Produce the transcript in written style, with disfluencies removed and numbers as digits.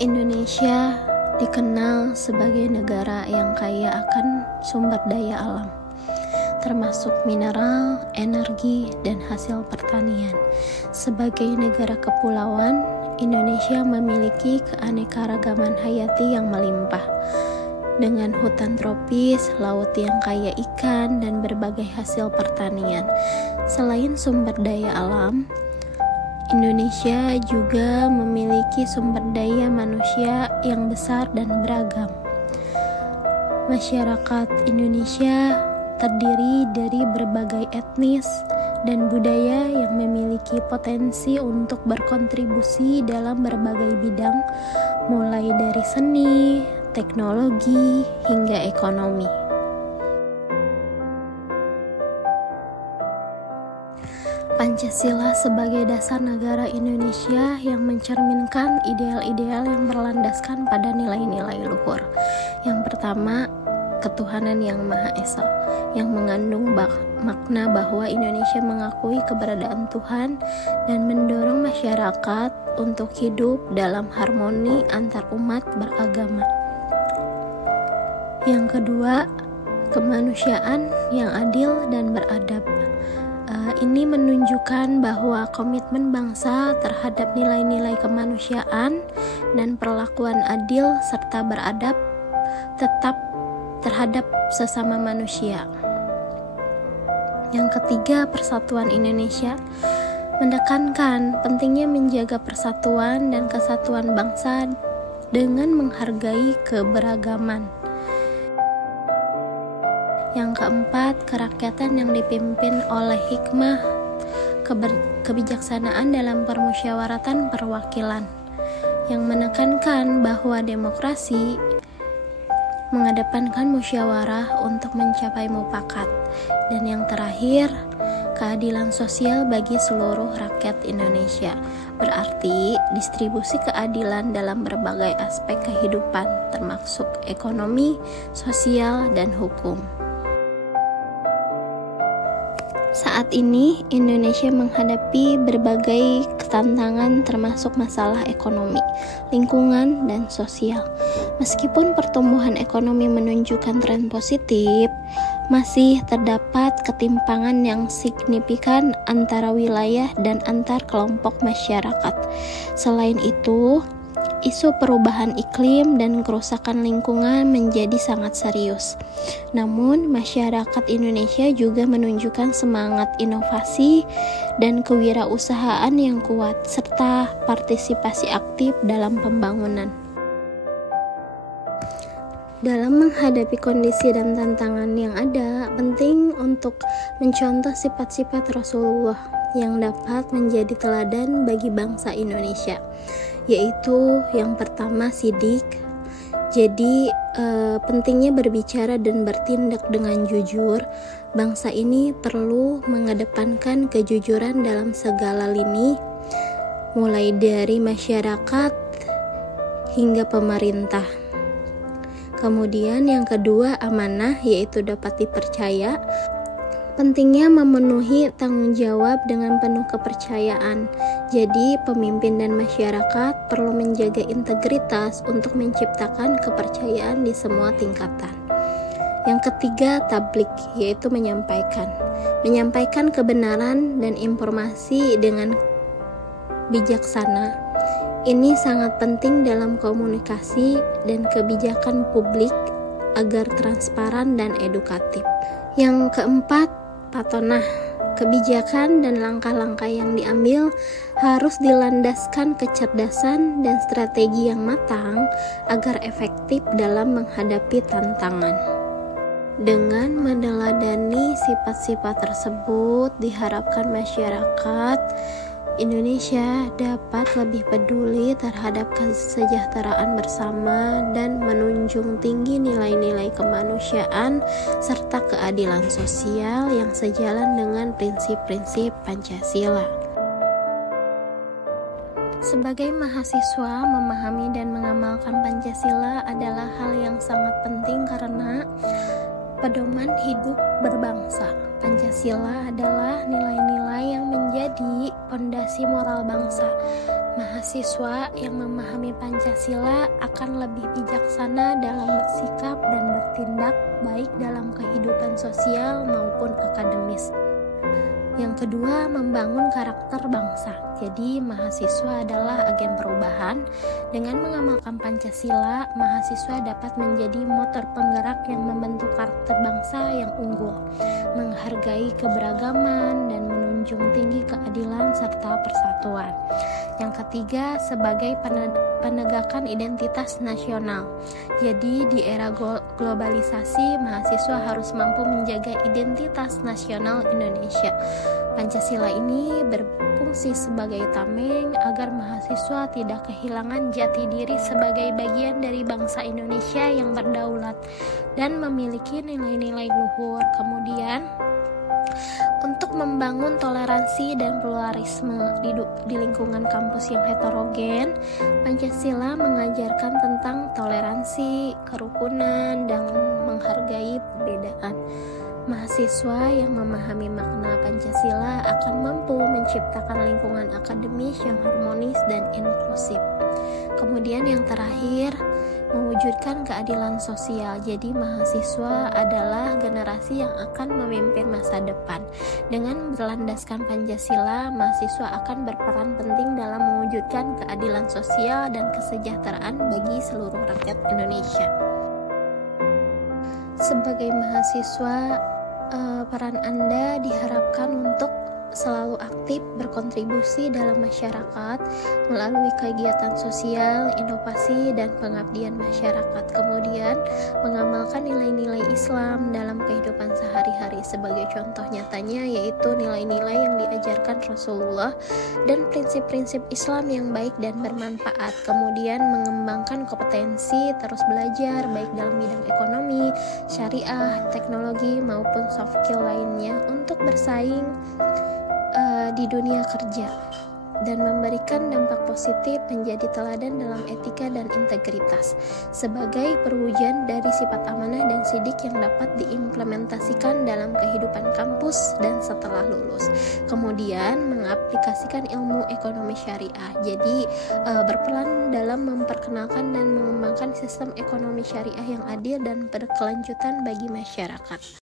Indonesia dikenal sebagai negara yang kaya akan sumber daya alam, termasuk mineral, energi, dan hasil pertanian. Sebagai negara kepulauan, Indonesia memiliki keanekaragaman hayati yang melimpah, dengan hutan tropis, laut yang kaya ikan, dan berbagai hasil pertanian. Selain sumber daya alam, Indonesia juga memiliki sumber daya manusia yang besar dan beragam. Masyarakat Indonesia terdiri dari berbagai etnis dan budaya yang memiliki potensi untuk berkontribusi dalam berbagai bidang, mulai dari seni, teknologi, hingga ekonomi. Pancasila sebagai dasar negara Indonesia yang mencerminkan ideal-ideal yang berlandaskan pada nilai-nilai luhur. Yang pertama, ketuhanan yang Maha Esa, yang mengandung makna bahwa Indonesia mengakui keberadaan Tuhan dan mendorong masyarakat untuk hidup dalam harmoni antar umat beragama. Yang kedua, kemanusiaan yang adil dan beradab. Ini menunjukkan bahwa komitmen bangsa terhadap nilai-nilai kemanusiaan dan perlakuan adil serta beradab tetap terhadap sesama manusia. Yang ketiga, persatuan Indonesia menekankan pentingnya menjaga persatuan dan kesatuan bangsa dengan menghargai keberagaman. Yang keempat, kerakyatan yang dipimpin oleh hikmah, kebijaksanaan dalam permusyawaratan perwakilan, yang menekankan bahwa demokrasi mengedepankan musyawarah untuk mencapai mufakat. Dan yang terakhir, keadilan sosial bagi seluruh rakyat Indonesia, berarti distribusi keadilan dalam berbagai aspek kehidupan, termasuk ekonomi, sosial, dan hukum. Saat ini, Indonesia menghadapi berbagai tantangan termasuk masalah ekonomi, lingkungan, dan sosial. Meskipun pertumbuhan ekonomi menunjukkan tren positif, masih terdapat ketimpangan yang signifikan antara wilayah dan antar kelompok masyarakat. Selain itu, isu perubahan iklim dan kerusakan lingkungan menjadi sangat serius. Namun, masyarakat Indonesia juga menunjukkan semangat inovasi dan kewirausahaan yang kuat, serta partisipasi aktif dalam pembangunan. Dalam menghadapi kondisi dan tantangan yang ada, penting untuk mencontoh sifat-sifat Rasulullah yang dapat menjadi teladan bagi bangsa Indonesia, yaitu yang pertama, sidik. Jadi pentingnya berbicara dan bertindak dengan jujur. Bangsa ini perlu mengedepankan kejujuran dalam segala lini, mulai dari masyarakat hingga pemerintah. Kemudian yang kedua, amanah, yaitu dapat dipercaya. Pentingnya memenuhi tanggung jawab dengan penuh kepercayaan. Jadi, pemimpin dan masyarakat perlu menjaga integritas untuk menciptakan kepercayaan di semua tingkatan. Yang ketiga, tablik, yaitu menyampaikan kebenaran dan informasi dengan bijaksana. Ini sangat penting dalam komunikasi dan kebijakan publik agar transparan dan edukatif. Yang keempat, patonah. Kebijakan dan langkah-langkah yang diambil harus dilandaskan kecerdasan dan strategi yang matang agar efektif dalam menghadapi tantangan. Dengan meneladani sifat-sifat tersebut, diharapkan masyarakat Indonesia dapat lebih peduli terhadap kesejahteraan bersama dan menunjung tinggi nilai-nilai kemanusiaan serta keadilan sosial yang sejalan dengan prinsip-prinsip Pancasila. Sebagai mahasiswa, memahami dan mengamalkan Pancasila adalah hal yang sangat penting karena pedoman hidup berbangsa. Pancasila adalah nilai-nilai yang menjadi pondasi moral bangsa. Mahasiswa yang memahami Pancasila akan lebih bijaksana dalam bersikap dan bertindak baik dalam kehidupan sosial maupun akademis. Yang kedua, membangun karakter bangsa. Jadi, mahasiswa adalah agen perubahan. Dengan mengamalkan Pancasila, mahasiswa dapat menjadi motor penggerak yang membentuk karakter bangsa yang unggul, menghargai keberagaman, dan menunjung tinggi keadilan serta persatuan. Yang ketiga, sebagai penegakan identitas nasional. Jadi, di era globalisasi, mahasiswa harus mampu menjaga identitas nasional Indonesia. Pancasila ini berfungsi sebagai tameng agar mahasiswa tidak kehilangan jati diri sebagai bagian dari bangsa Indonesia yang berdaulat dan memiliki nilai-nilai luhur. Kemudian, untuk membangun toleransi dan pluralisme di lingkungan kampus yang heterogen, Pancasila mengajarkan tentang toleransi, kerukunan, dan menghargai perbedaan. Mahasiswa yang memahami makna Pancasila akan mampu menciptakan lingkungan akademis yang harmonis dan inklusif. Kemudian yang terakhir, mewujudkan keadilan sosial. Jadi mahasiswa adalah generasi yang akan memimpin masa depan. Dengan berlandaskan Pancasila, mahasiswa akan berperan penting dalam mewujudkan keadilan sosial dan kesejahteraan bagi seluruh rakyat Indonesia. Sebagai mahasiswa, peran Anda diharapkan untuk selalu aktif berkontribusi dalam masyarakat melalui kegiatan sosial, inovasi, dan pengabdian masyarakat. Kemudian, mengamalkan nilai-nilai Islam dalam kehidupan sehari-hari. Sebagai contoh nyatanya yaitu nilai-nilai yang diajarkan Rasulullah dan prinsip-prinsip Islam yang baik dan bermanfaat. Kemudian, mengembangkan kompetensi, terus belajar baik dalam bidang ekonomi, syariah, teknologi, maupun soft skill lainnya untuk bersaing di dunia kerja dan memberikan dampak positif menjadi teladan dalam etika dan integritas sebagai perwujudan dari sifat amanah dan sidik yang dapat diimplementasikan dalam kehidupan kampus dan setelah lulus. Kemudian mengaplikasikan ilmu ekonomi syariah. Jadi berperan dalam memperkenalkan dan mengembangkan sistem ekonomi syariah yang adil dan berkelanjutan bagi masyarakat.